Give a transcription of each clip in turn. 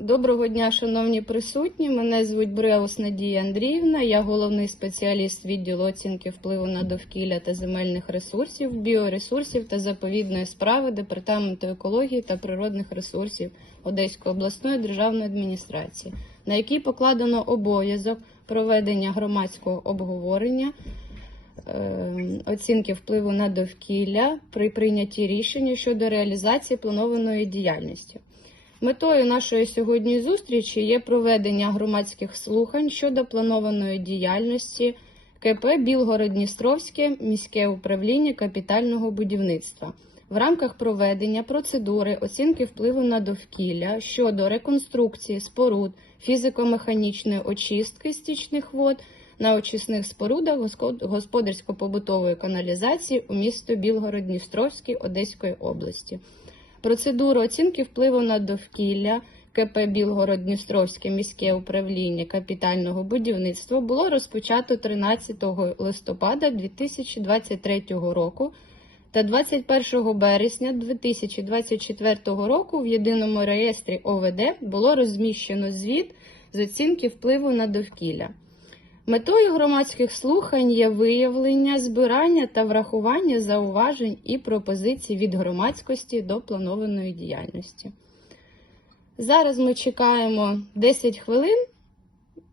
Доброго дня, шановні присутні. Мене звуть Бреус Надія Андріївна. Я головний спеціаліст відділу оцінки впливу на довкілля та земельних ресурсів, біоресурсів та заповідної справи Департаменту екології та природних ресурсів Одеської обласної державної адміністрації, на якій покладено обов'язок проведення громадського обговорення. е, Оцінки впливу на довкілля при прийнятті рішення щодо реалізації планованої діяльності. Метою нашої сьогодні зустрічі є проведення громадських слухань щодо планованої діяльності КП Білгород-Дністровське міське управління капітального будівництва в рамках проведення процедури оцінки впливу на довкілля щодо реконструкції споруд фізико-механічної очистки стічних вод на очисних спорудах господарсько-побутової каналізації у місто Білгород-Дністровський Одеської області. Процедуру оцінки впливу на довкілля КП Білгород-Дністровське міське управління капітального будівництва було розпочато 13 листопада 2023 року та 21 березня 2024 року в єдиному реєстрі ОВД було розміщено звіт з оцінки впливу на довкілля. Метою громадських слухань є виявлення, збирання та врахування зауважень і пропозицій від громадськості до планованої діяльності. Зараз ми чекаємо 10 хвилин.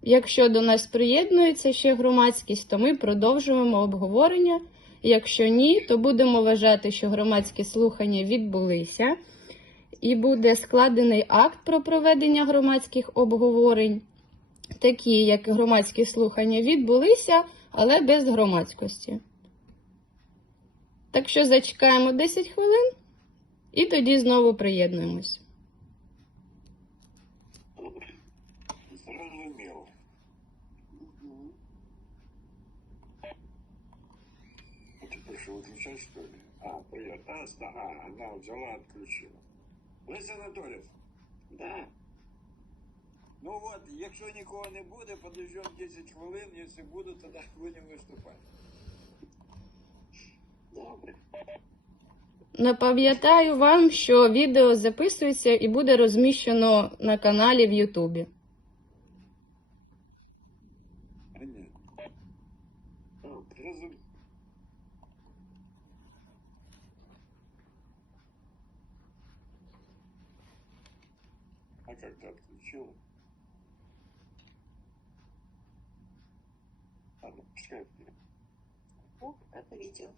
Якщо до нас приєднується ще громадськість, то ми продовжуємо обговорення. Якщо ні, то будемо вважати, що громадські слухання відбулися, і буде складений акт про проведення громадських обговорень такі, як громадські слухання, відбулися, але без громадськості. Так що зачекаємо 10 хвилин і тоді знову приєднуємось. Что, выключать? А, привет. А, ста- а, она взяла, отключила. Леся Анатольевна. Да. Ну вот, якщо нікого не буде, подождем 10 хвилин, якщо буде, тоді будемо виступати. Добре. Напам'ятаю вам, що відео записується і буде розміщено на каналі в Ютубі. А как ты отключила? Ладно, пускай будет. О, это видео.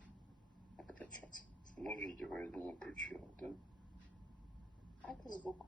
Как отключать? Ну, видео я не включила, да? А это звук.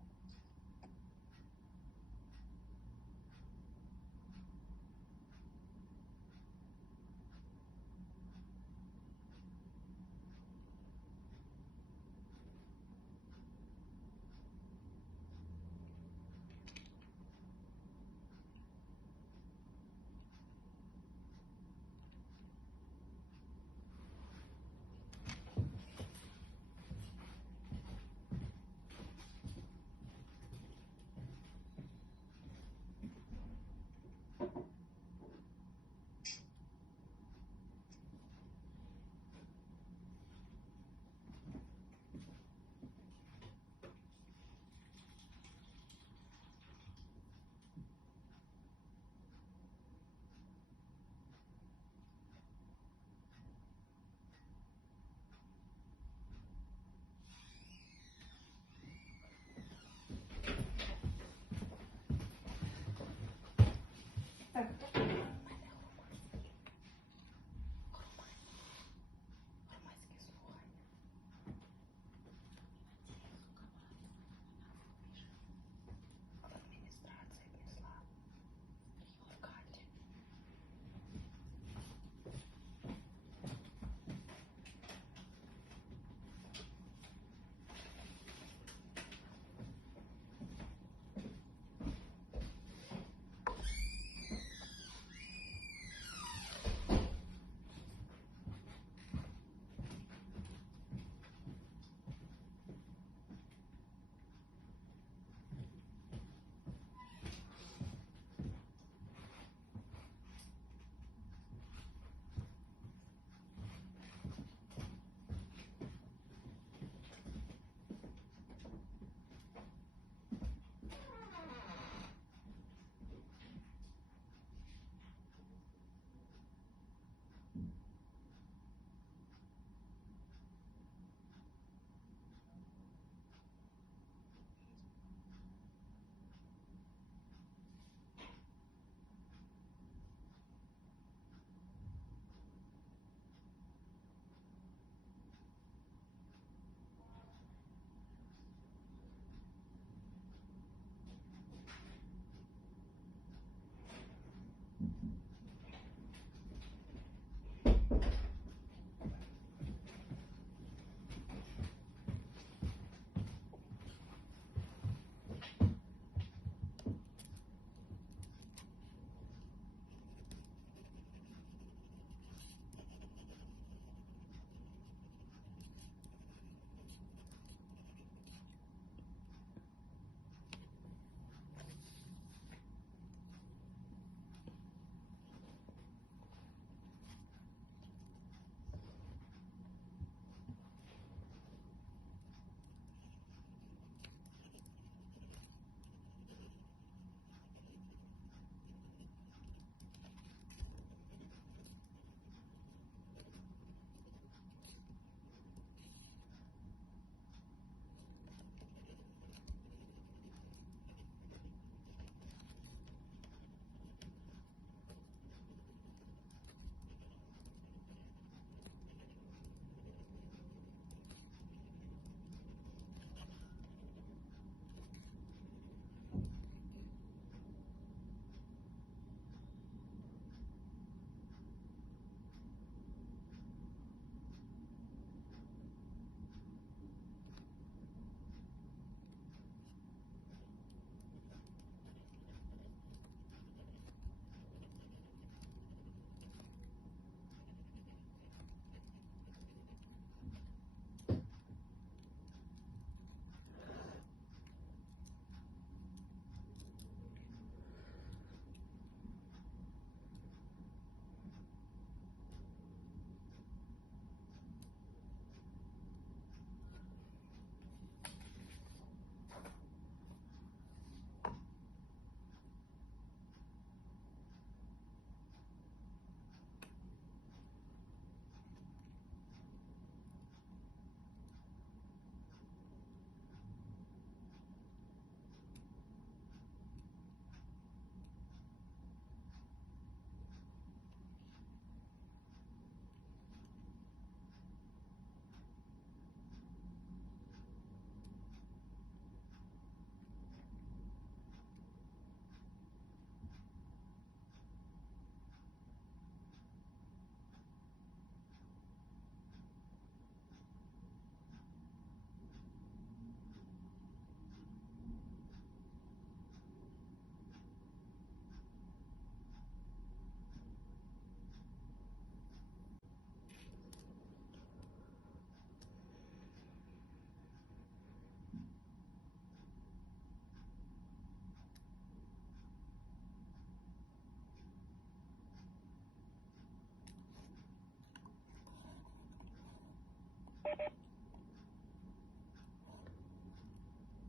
Так.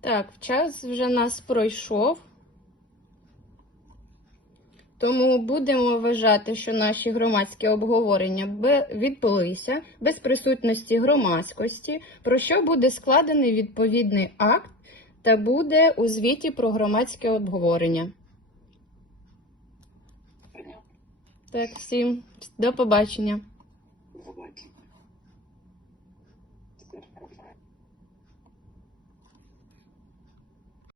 Так, час вже нас пройшов. Тому будемо вважати, що наші громадські обговорення відбулися без присутності громадськості, про що буде складений відповідний акт та буде у звіті про громадське обговорення. Так, всім до побачення.